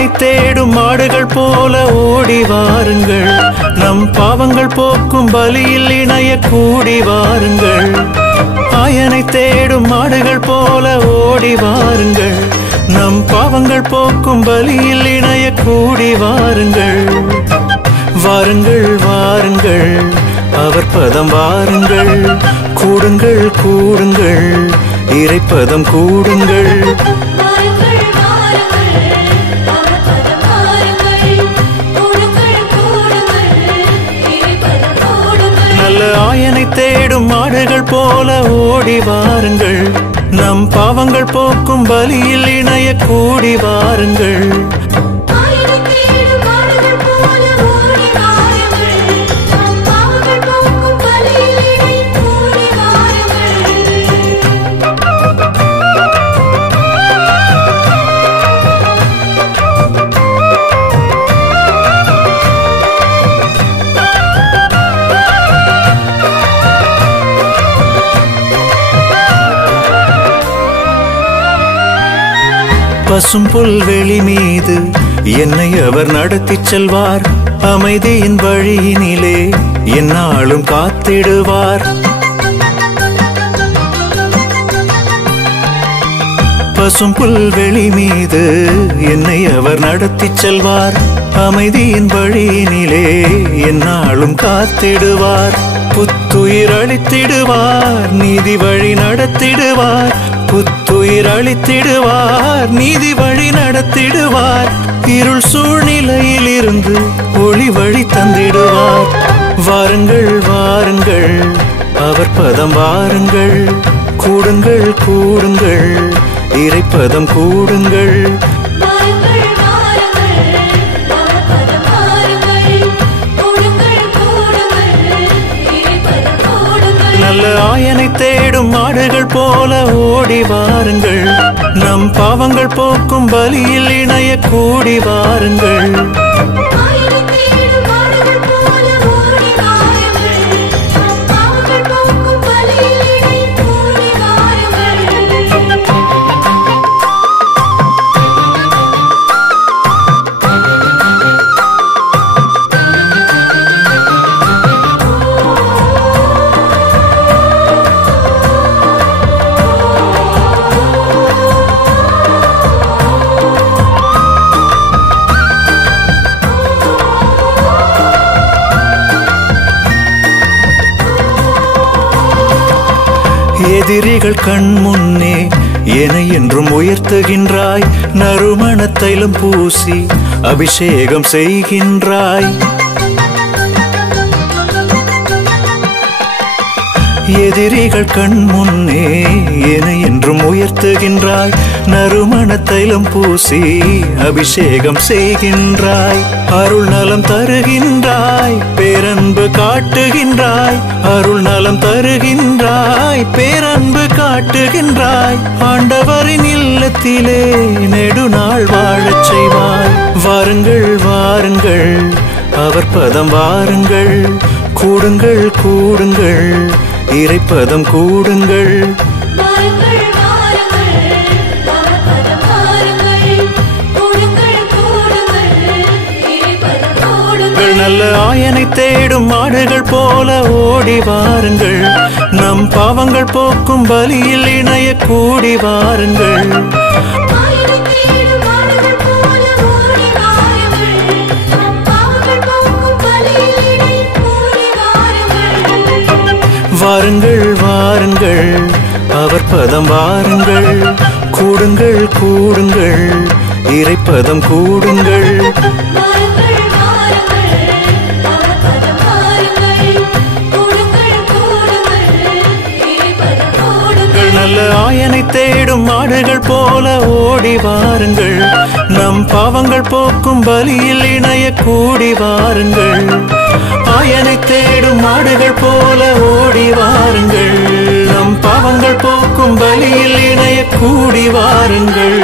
ஆயனை தேடும் மாடுகள் போல ஓடி வாருங்கள், நம் பாவங்கள் போக்கும் பலியில் இணைய கூடி வாருங்கள். ஆயனை தேடும் மாடுகள் போல ஓடி வாருங்கள், நம் பாவங்கள் போக்கும் பலியில் இணைய கூடி வாருங்கள். வாருங்கள் வாருங்கள் அவர் பதம் வாருங்கள், கூடுங்கள் கூடுங்கள் இறைப்பதம் கூடுங்கள். நல்ல ஆயனை தேடும் மாடுகள் போல ஓடி வாருங்கள், நம் பாவங்கள் போக்கும் பலியில் இணைய கூடி வாருங்கள். பசும் புல்வெளி மீது என்னை அவர் நடத்திச் செல்வார், அமைதியின் வழியினிலே எந்நாளும் காத்திடுவார். பசும் புல்வெளி மீது என்னை அவர் நடத்திச் செல்வார், அமைதியின் வழியினிலே எந்நாளும் காத்திடுவார். புத்துயிர் அளித்திடுவார், நீதி வழி நடத்திடுவார். புத்துயிர் அளித்திடுவார், நீதி வழி நடத்திடுவார். இருள் சூழ்நிலையில் இருந்து ஒளி வழி தந்திடுவார். வாருங்கள் வாருங்கள் அவர் பதம் வாருங்கள், கூடுங்கள் கூடுங்கள் இறைப்பதம் கூடுங்கள். நல்ல ஆயனை தேடும் மாடுகள் போல ஓடி வாருங்கள், நம் பாவங்கள் போக்கும் பலியில் இணைய கூடி வாருங்கள். எதிரிகள் கண் முன்னே என்னை என்றும் உயர்த்துகின்றாய், நறுமண தைலம் பூசி அபிஷேகம் செய்கின்றாய். எதிரிகள் கண் முன்னே என்னை என்றும் உயர்த்துகின்றாய், நறுமண தைலம் பூசி அபிஷேகம் செய்கின்றாய். அருள் நலம் தருகின்றாய், பேரன்பு காட்டுகின்றாய். அருள் நலம் தருகின்றாய், பேரன்பு காட்டுகின்றாய். ஆண்டவரின் இல்லத்திலே நெடுநாள் வாழச் செய்வாய். வாருங்கள் வாருங்கள் அவர் பதம் வாருங்கள், கூடுங்கள் கூடுங்கள் இறைப்பதம் கூடுங்கள். நல்ல ஆயனை தேடும் மாடுகள் போல ஓடி வாருங்கள், நம் பாவங்கள் போக்கும் பலியில் இணைய கூடி வாருங்கள். வாருங்கள் வாருங்கள் அவர் பதம் வாருங்கள், கூடுங்கள் கூடுங்கள் இறைப்பதம் கூடுங்கள். நல்ல ஆயனை தேடும் மாடுகள் போல ஓடி வாருங்கள், நம் பாவங்கள் போக்கும் பலியில் இணைய கூடி வாருங்கள். ஆயனை தேடும் மாடுகள் போல ஓடி வாருங்கள், நம் பாவங்கள் போக்கும் பலியில் இணைய கூடி வாருங்கள்.